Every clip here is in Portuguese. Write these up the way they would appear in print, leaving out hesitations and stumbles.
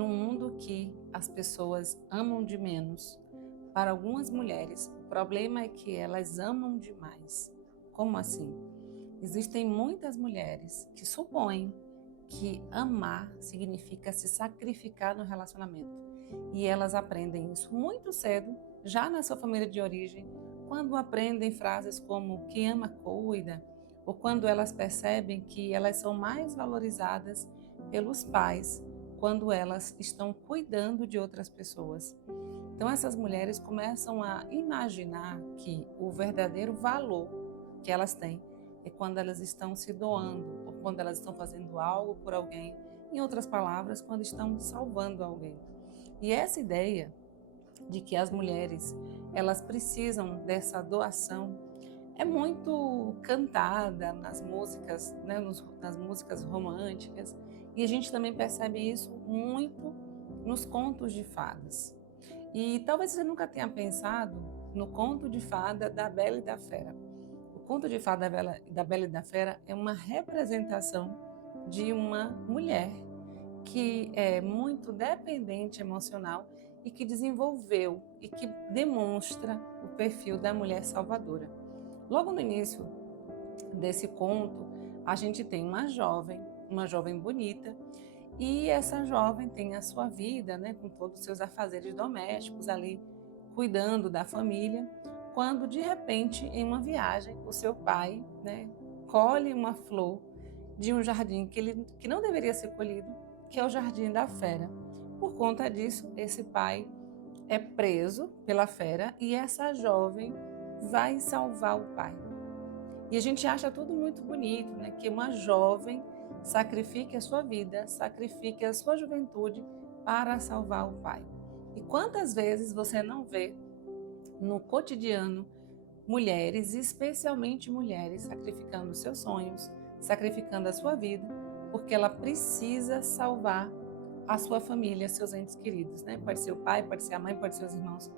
num mundo que as pessoas amam de menos, para algumas mulheres, o problema é que elas amam demais. Como assim? Existem muitas mulheres que supõem que amar significa se sacrificar no relacionamento. E elas aprendem isso muito cedo, já na sua família de origem, quando aprendem frases como quem ama cuida, ou quando elas percebem que elas são mais valorizadas pelos pais quando elas estão cuidando de outras pessoas. Então essas mulheres começam a imaginar que o verdadeiro valor que elas têm é quando elas estão se doando ou quando elas estão fazendo algo por alguém. Em outras palavras, quando estão salvando alguém. E essa ideia de que as mulheres elas precisam dessa doação é muito cantada nas músicas, né, nas músicas românticas, e a gente também percebe isso muito nos contos de fadas. E talvez você nunca tenha pensado no conto de fada da Bela e da Fera. O conto de fada da Bela e da Fera é uma representação de uma mulher que é muito dependente emocional e que desenvolveu e que demonstra o perfil da mulher salvadora. Logo no início desse conto, a gente tem uma jovem bonita, e essa jovem tem a sua vida, né, com todos os seus afazeres domésticos ali, cuidando da família, quando de repente, em uma viagem, o seu pai, né, colhe uma flor de um jardim que não deveria ser colhido, que é o Jardim da Fera. Por conta disso, esse pai é preso pela fera e essa jovem vai salvar o pai. E a gente acha tudo muito bonito, né? Que uma jovem sacrifique a sua vida, sacrifique a sua juventude para salvar o pai. E quantas vezes você não vê no cotidiano mulheres, especialmente mulheres, sacrificando seus sonhos, sacrificando a sua vida, porque ela precisa salvar a sua família, seus entes queridos, né? Pode ser o pai, pode ser a mãe, pode ser os irmãos.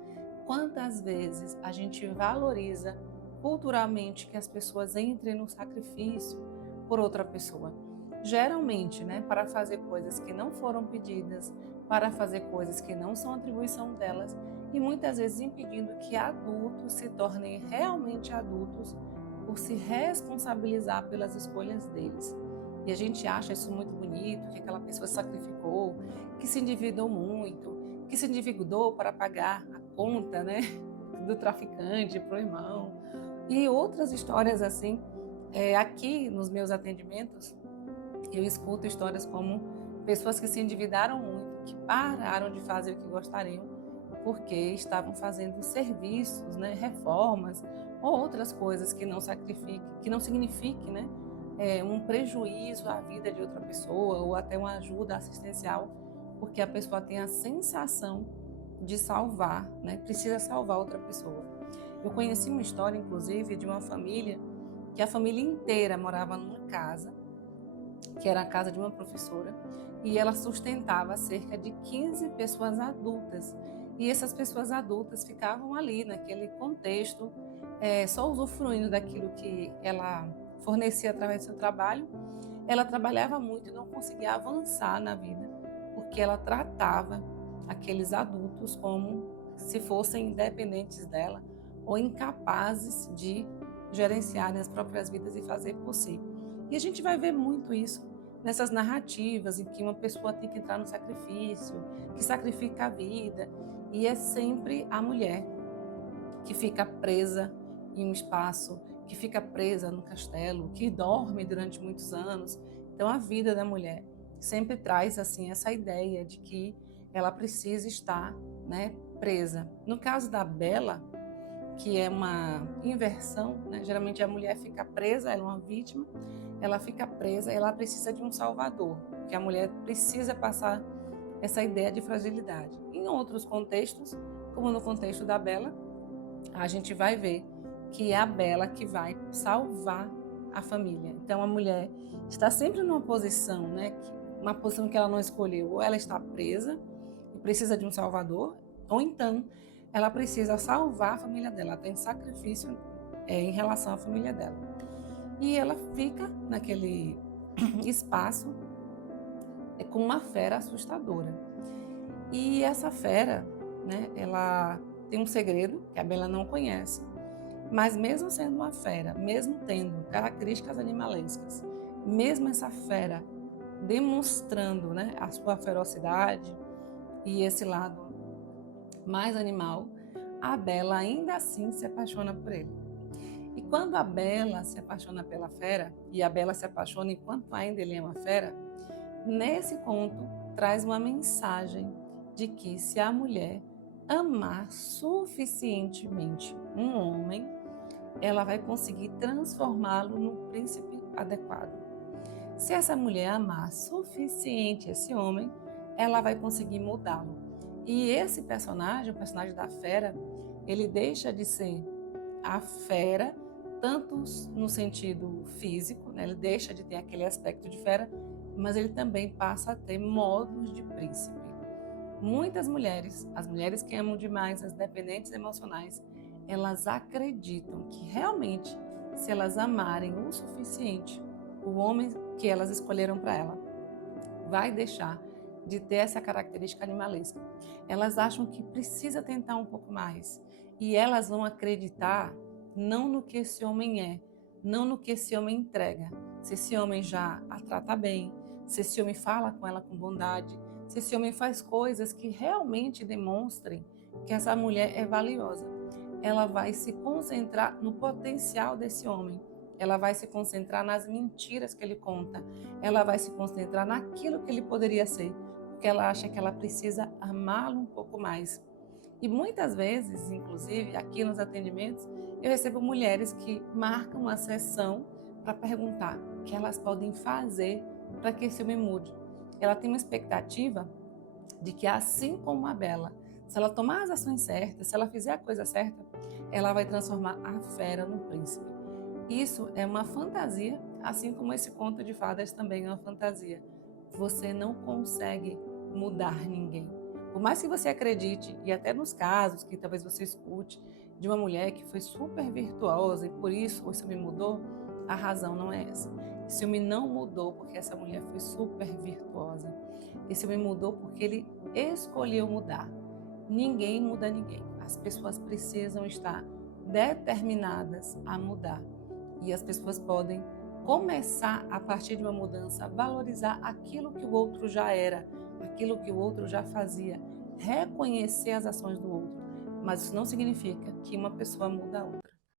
Quantas vezes a gente valoriza culturalmente que as pessoas entrem no sacrifício por outra pessoa? Geralmente, né, para fazer coisas que não foram pedidas, para fazer coisas que não são atribuição delas, e muitas vezes impedindo que adultos se tornem realmente adultos por se responsabilizar pelas escolhas deles. E a gente acha isso muito bonito, que aquela pessoa se sacrificou, que se endividou muito, que se endividou para pagar a conta, né, do traficante para o irmão. E outras histórias assim. Aqui nos meus atendimentos, eu escuto histórias como pessoas que se endividaram muito, que pararam de fazer o que gostariam, porque estavam fazendo serviços, né, reformas ou outras coisas que não sacrifiquem, que não signifique, né, um prejuízo à vida de outra pessoa ou até uma ajuda assistencial, porque a pessoa tem a sensação de salvar, né, precisa salvar outra pessoa. Eu conheci uma história, inclusive, de uma família que a família inteira morava numa casa, que era a casa de uma professora, e ela sustentava cerca de 15 pessoas adultas. E essas pessoas adultas ficavam ali, naquele contexto, só usufruindo daquilo que ela fornecia através do seu trabalho. Ela trabalhava muito e não conseguia avançar na vida, porque ela tratava aqueles adultos como se fossem independentes dela ou incapazes de gerenciarem as próprias vidas e fazer por si. E a gente vai ver muito isso nessas narrativas em que uma pessoa tem que entrar no sacrifício, que sacrifica a vida, e é sempre a mulher que fica presa em um espaço, que fica presa no castelo, que dorme durante muitos anos. Então a vida da mulher sempre traz assim essa ideia de que ela precisa estar, né, presa. No caso da Bela, que é uma inversão, né? Geralmente a mulher fica presa, ela é uma vítima, ela fica presa, ela precisa de um salvador, porque a mulher precisa passar essa ideia de fragilidade. Em outros contextos, como no contexto da Bela, a gente vai ver que é a Bela que vai salvar a família. Então a mulher está sempre numa posição, né, uma posição que ela não escolheu, ou ela está presa e precisa de um salvador, ou então ela precisa salvar a família dela, ela tem sacrifício em relação à família dela. E ela fica naquele espaço com uma fera assustadora. E essa fera, né, ela tem um segredo que a Bela não conhece, mas mesmo sendo uma fera, mesmo tendo características animalescas, mesmo essa fera demonstrando, né, a sua ferocidade e esse lado mais animal, a Bela ainda assim se apaixona por ele. E quando a Bela se apaixona pela fera, e a Bela se apaixona enquanto ainda ele é uma fera, nesse conto traz uma mensagem de que se a mulher amar suficientemente um homem, ela vai conseguir transformá-lo no príncipe adequado. Se essa mulher amar suficiente esse homem, ela vai conseguir mudá-lo. E esse personagem, o personagem da fera, ele deixa de ser a fera, tanto no sentido físico, né? Ele deixa de ter aquele aspecto de fera, mas ele também passa a ter modos de príncipe. Muitas mulheres, as mulheres que amam demais, as dependentes emocionais, elas acreditam que realmente, se elas amarem o suficiente, o homem que elas escolheram para ela vai deixar de ter essa característica animalesca. Elas acham que precisa tentar um pouco mais e elas vão acreditar não no que esse homem é, não no que esse homem entrega. Se esse homem já a trata bem, se esse homem fala com ela com bondade, se esse homem faz coisas que realmente demonstrem que essa mulher é valiosa. Ela vai se concentrar no potencial desse homem. Ela vai se concentrar nas mentiras que ele conta. Ela vai se concentrar naquilo que ele poderia ser, porque ela acha que ela precisa amá-lo um pouco mais. E muitas vezes, inclusive, aqui nos atendimentos, eu recebo mulheres que marcam uma sessão para perguntar o que elas podem fazer para que esse homem mude. Ela tem uma expectativa de que, assim como a Bela, se ela tomar as ações certas, se ela fizer a coisa certa, ela vai transformar a fera no príncipe. Isso é uma fantasia, assim como esse conto de fadas também é uma fantasia. Você não consegue mudar ninguém. Por mais que você acredite, e até nos casos que talvez você escute, de uma mulher que foi super virtuosa e por isso o ciúme mudou, a razão não é essa. O ciúme não mudou porque essa mulher foi super virtuosa. Esse ciúme mudou porque ele escolheu mudar. Ninguém muda ninguém. As pessoas precisam estar determinadas a mudar. E as pessoas podem começar, a partir de uma mudança, a valorizar aquilo que o outro já era, aquilo que o outro já fazia, reconhecer as ações do outro. Mas isso não significa que uma pessoa muda a outra.